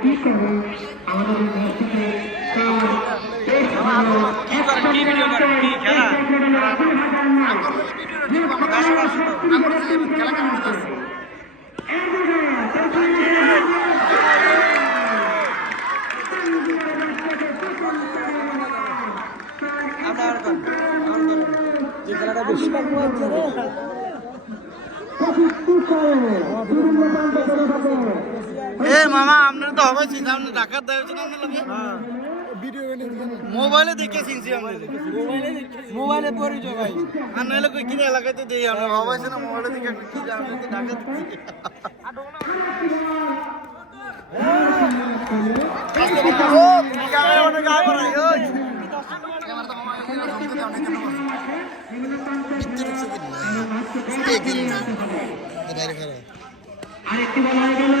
কি করে আমাদের দেশ থেকে মামা আপনার তো হবে চিন্তা আপনি ঢাকার দাঁড়িয়েছেন আপনার লাগে মোবাইলে দেখে চিনছি আমরা মোবাইলে পরিচয় ভাই আর নাহলে কই কিনে এলাকাতে দেই আমরা হবাইছে না মোবাইলে দেখে কি জানেন তো ঢাকা ও ক্যামেরা অনেক আগে করাই ওই আরেকটি বলা হয়ে গেল